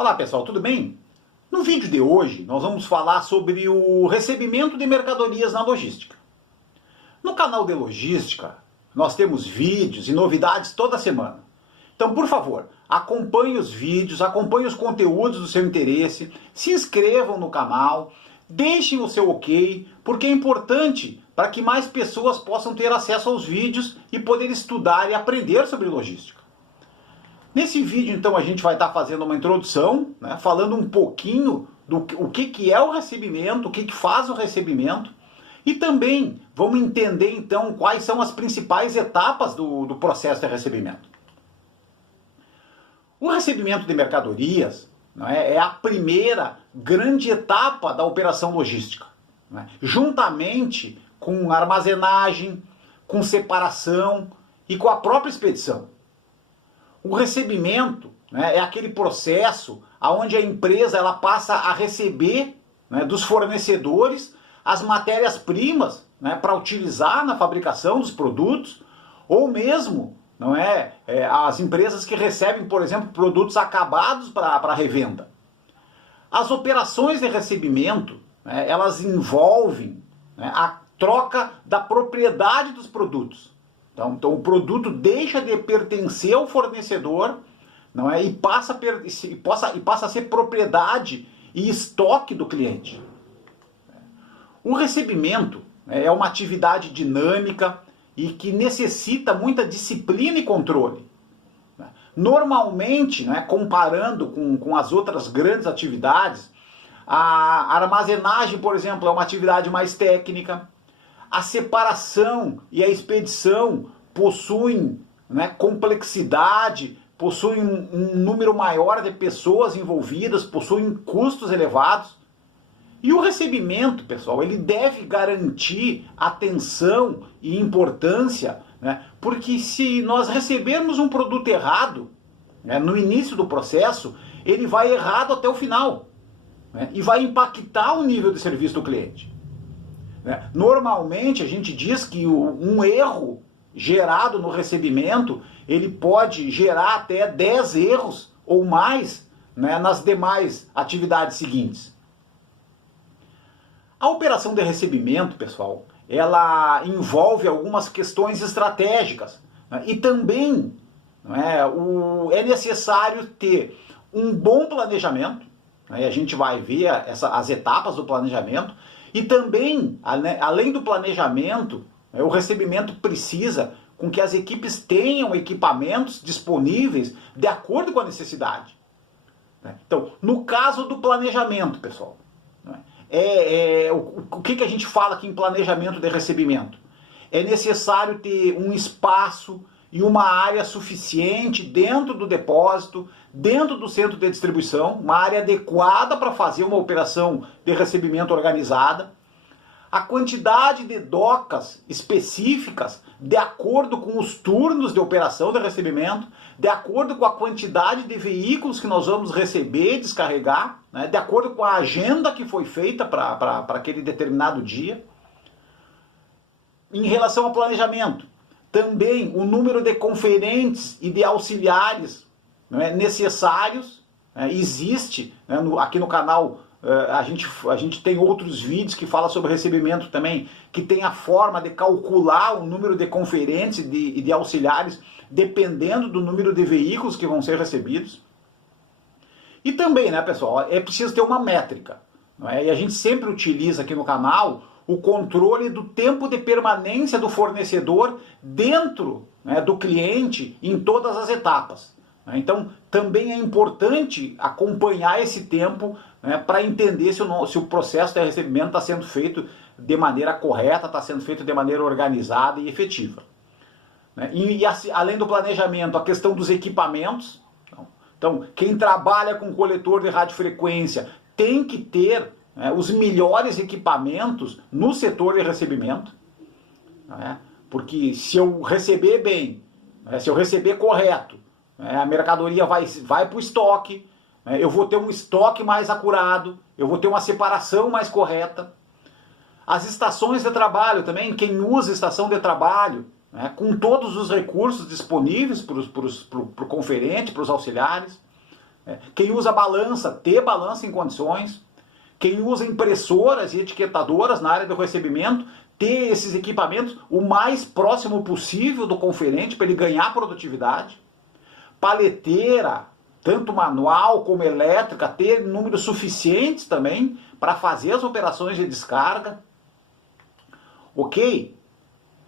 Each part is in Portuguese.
Olá pessoal, tudo bem? No vídeo de hoje nós vamos falar sobre o recebimento de mercadorias na logística. No canal de logística nós temos vídeos e novidades toda semana. Então, por favor, acompanhe os vídeos, acompanhe os conteúdos do seu interesse, se inscrevam no canal, deixem o seu ok, porque é importante para que mais pessoas possam ter acesso aos vídeos e poder estudar e aprender sobre logística. Nesse vídeo, então, a gente vai estar fazendo uma introdução, falando um pouquinho do que é o recebimento, o que faz o recebimento, e também vamos entender, então, quais são as principais etapas do processo de recebimento. O recebimento de mercadorias é a primeira grande etapa da operação logística, juntamente com armazenagem, com separação e com a própria expedição. O recebimento é aquele processo onde a empresa ela passa a receber dos fornecedores as matérias-primas para utilizar na fabricação dos produtos, ou mesmo as empresas que recebem, por exemplo, produtos acabados para revenda. As operações de recebimento elas envolvem a troca da propriedade dos produtos. Então o produto deixa de pertencer ao fornecedor e passa a ser propriedade e estoque do cliente. O recebimento é uma atividade dinâmica e que necessita muita disciplina e controle. Normalmente, comparando com as outras grandes atividades, a armazenagem, por exemplo, é uma atividade mais técnica. A separação e a expedição possuem complexidade, possuem um número maior de pessoas envolvidas, possuem custos elevados. E o recebimento, pessoal, ele deve garantir atenção e importância, porque se nós recebermos um produto errado, no início do processo, ele vai errado até o final, e vai impactar o nível de serviço do cliente. Normalmente a gente diz que um erro gerado no recebimento, ele pode gerar até 10 erros ou mais nas demais atividades seguintes. A operação de recebimento, pessoal, ela envolve algumas questões estratégicas, e também é necessário ter um bom planejamento, a gente vai ver as etapas do planejamento, e também, além do planejamento, o recebimento precisa com que as equipes tenham equipamentos disponíveis de acordo com a necessidade. Então, no caso do planejamento, pessoal, o que a gente fala aqui em planejamento de recebimento? É necessário ter um espaço e uma área suficiente dentro do depósito, dentro do centro de distribuição, uma área adequada para fazer uma operação de recebimento organizada, a quantidade de docas específicas de acordo com os turnos de operação de recebimento, de acordo com a quantidade de veículos que nós vamos receber e descarregar, de acordo com a agenda que foi feita para aquele determinado dia. Em relação ao planejamento, também o número de conferentes e de auxiliares necessários existe. Aqui no canal a gente tem outros vídeos que falam sobre recebimento também, que tem a forma de calcular o número de conferentes e de auxiliares dependendo do número de veículos que vão ser recebidos. E também, pessoal, é preciso ter uma métrica. E a gente sempre utiliza aqui no canal o controle do tempo de permanência do fornecedor dentro do cliente em todas as etapas. Então, também é importante acompanhar esse tempo para entender se o processo de recebimento está sendo feito de maneira correta, está sendo feito de maneira organizada e efetiva. E além do planejamento, a questão dos equipamentos. Então, quem trabalha com coletor de radiofrequência tem que ter os melhores equipamentos no setor de recebimento, porque se eu receber bem, se eu receber correto, a mercadoria vai para o estoque, eu vou ter um estoque mais acurado, eu vou ter uma separação mais correta. As estações de trabalho também, quem usa estação de trabalho, com todos os recursos disponíveis para o conferente, para os auxiliares. Quem usa balança, ter balança em condições. Quem usa impressoras e etiquetadoras na área do recebimento, ter esses equipamentos o mais próximo possível do conferente para ele ganhar produtividade. Paleteira, tanto manual como elétrica, ter números suficientes também para fazer as operações de descarga. Ok?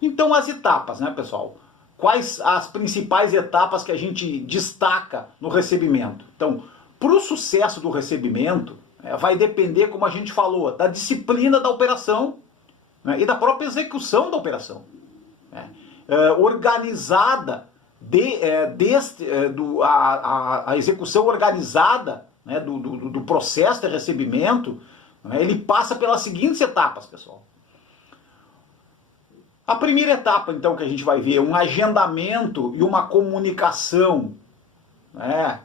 Então as etapas, né, pessoal? Quais as principais etapas que a gente destaca no recebimento? Então, para o sucesso do recebimento, vai depender, como a gente falou, da disciplina da operação, né, e da própria execução da operação. Organizada, a execução organizada, né, do processo de recebimento, né, ele passa pelas seguintes etapas, pessoal. A primeira etapa, então, que a gente vai ver é um agendamento e uma comunicação, né,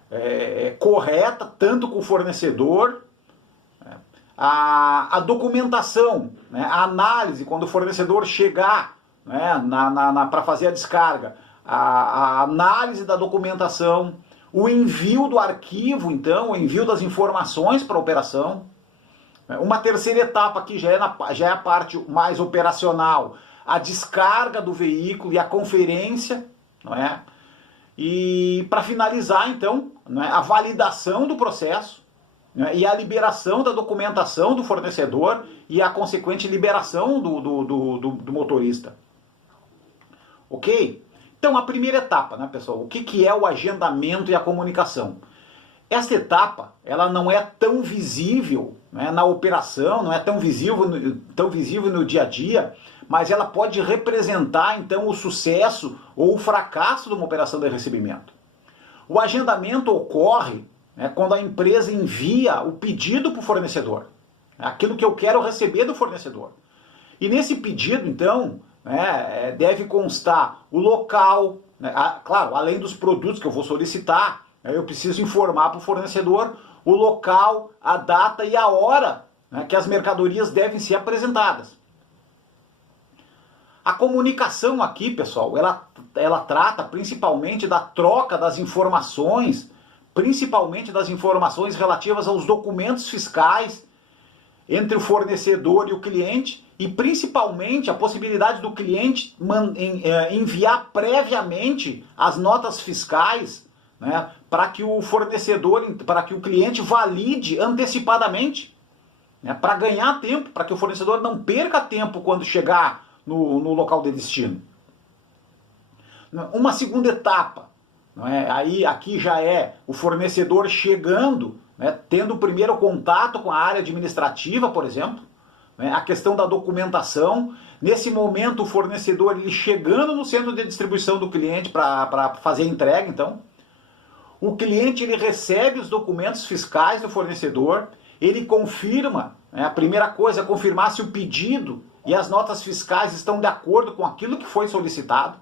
correta, tanto com o fornecedor, a documentação, né, a análise, quando o fornecedor chegar, né, para fazer a descarga, a análise da documentação, o envio do arquivo, então, o envio das informações para a operação. Uma terceira etapa aqui já é a parte mais operacional, a descarga do veículo e a conferência, não é? E para finalizar, então, não é, a validação do processo, não é, e a liberação da documentação do fornecedor e a consequente liberação do motorista. Ok? Então, a primeira etapa, né, pessoal? O que é o agendamento e a comunicação? Essa etapa, ela não é tão visível, né, na operação, não é tão visível no dia a dia, mas ela pode representar, então, o sucesso ou o fracasso de uma operação de recebimento. O agendamento ocorre, né, quando a empresa envia o pedido para o fornecedor, aquilo que eu quero receber do fornecedor. E nesse pedido, então, né, deve constar o local, né, claro, além dos produtos que eu vou solicitar, eu preciso informar para o fornecedor o local, a data e a hora, né, que as mercadorias devem ser apresentadas. A comunicação aqui, pessoal, ela trata principalmente da troca das informações, principalmente das informações relativas aos documentos fiscais entre o fornecedor e o cliente, e principalmente a possibilidade do cliente enviar previamente as notas fiscais, né, para que o para que o cliente valide antecipadamente, né, para ganhar tempo, para que o fornecedor não perca tempo quando chegar no local de destino. Uma segunda etapa, não é? Aqui já é o fornecedor chegando, né, tendo o primeiro contato com a área administrativa, por exemplo, né, a questão da documentação. Nesse momento, o fornecedor ele chegando no centro de distribuição do cliente para fazer a entrega, então. O cliente ele recebe os documentos fiscais do fornecedor, ele confirma, né, a primeira coisa é confirmar se o pedido e as notas fiscais estão de acordo com aquilo que foi solicitado.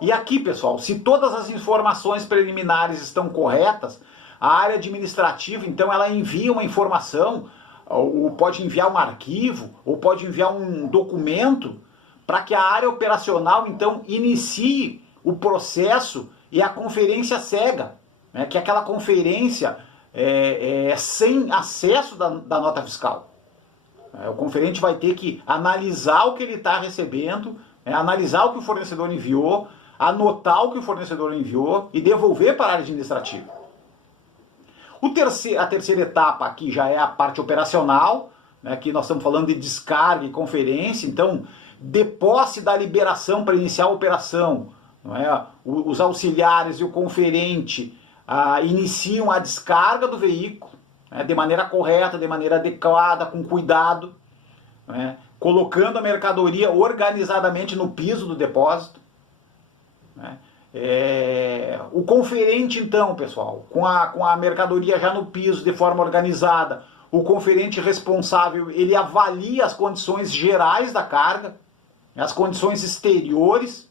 E aqui, pessoal, se todas as informações preliminares estão corretas, a área administrativa, então, ela envia uma informação, ou pode enviar um arquivo, ou pode enviar um documento, para que a área operacional, então, inicie o processo e a conferência cega, né, que é aquela conferência sem acesso da nota fiscal. O conferente vai ter que analisar o que ele está recebendo, analisar o que o fornecedor enviou, anotar o que o fornecedor enviou e devolver para a área administrativa. A terceira etapa aqui já é a parte operacional, né, que nós estamos falando de descarga e conferência, então, de posse da liberação para iniciar a operação, não é? Os auxiliares e o conferente iniciam a descarga do veículo, de maneira correta, de maneira adequada, com cuidado, né, colocando a mercadoria organizadamente no piso do depósito. Né. O conferente, então, pessoal, com a mercadoria já no piso, de forma organizada, o conferente responsável, ele avalia as condições gerais da carga, as condições exteriores,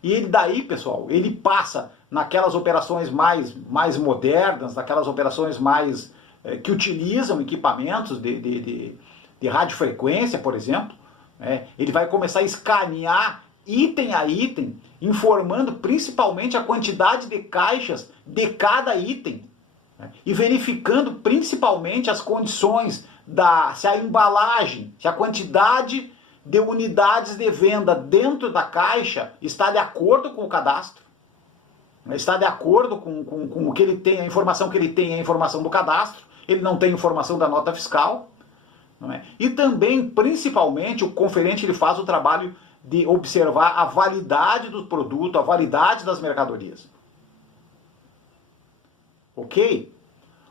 e ele daí, pessoal, ele passa naquelas operações mais modernas, naquelas operações mais que utilizam equipamentos de radiofrequência, por exemplo, ele vai começar a escanear item a item, informando principalmente a quantidade de caixas de cada item, E verificando principalmente as condições, se a embalagem, se a quantidade de unidades de venda dentro da caixa está de acordo com o cadastro, está de acordo com o que ele tem, a informação que ele tem é a informação do cadastro, ele não tem informação da nota fiscal. Não é? E também, principalmente, o conferente ele faz o trabalho de observar a validade do produto, a validade das mercadorias. Ok?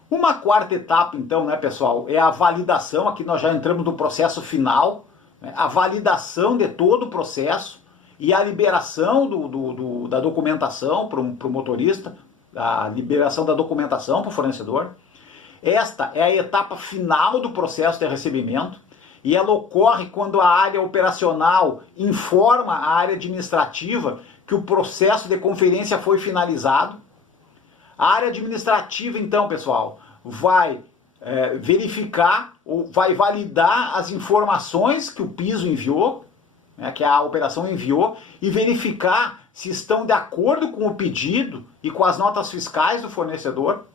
Uma quarta etapa, então, né, pessoal, é a validação. Aqui nós já entramos no processo final, né, a validação de todo o processo e a liberação da documentação para o motorista, a liberação da documentação para o fornecedor. Esta é a etapa final do processo de recebimento e ela ocorre quando a área operacional informa a área administrativa que o processo de conferência foi finalizado. A área administrativa, então, pessoal, vai verificar ou vai validar as informações que o piso enviou, né, que a operação enviou, e verificar se estão de acordo com o pedido e com as notas fiscais do fornecedor,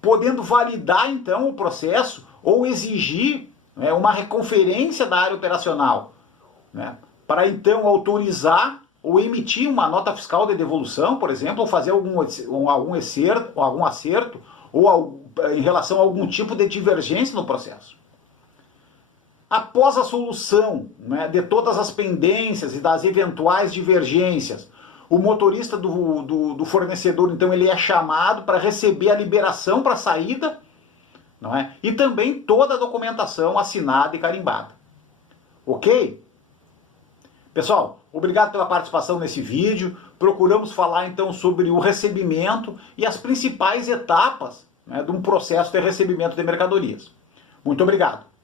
podendo validar, então, o processo ou exigir, né, uma reconferência da área operacional, né, para, então, autorizar ou emitir uma nota fiscal de devolução, por exemplo, ou fazer algum acerto, ou em relação a algum tipo de divergência no processo. Após a solução, né, de todas as pendências e das eventuais divergências, o motorista do fornecedor, então, ele é chamado para receber a liberação para a saída, não é? E também toda a documentação assinada e carimbada. Ok? Pessoal, obrigado pela participação nesse vídeo. Procuramos falar, então, sobre o recebimento e as principais etapas, né, de um processo de recebimento de mercadorias. Muito obrigado.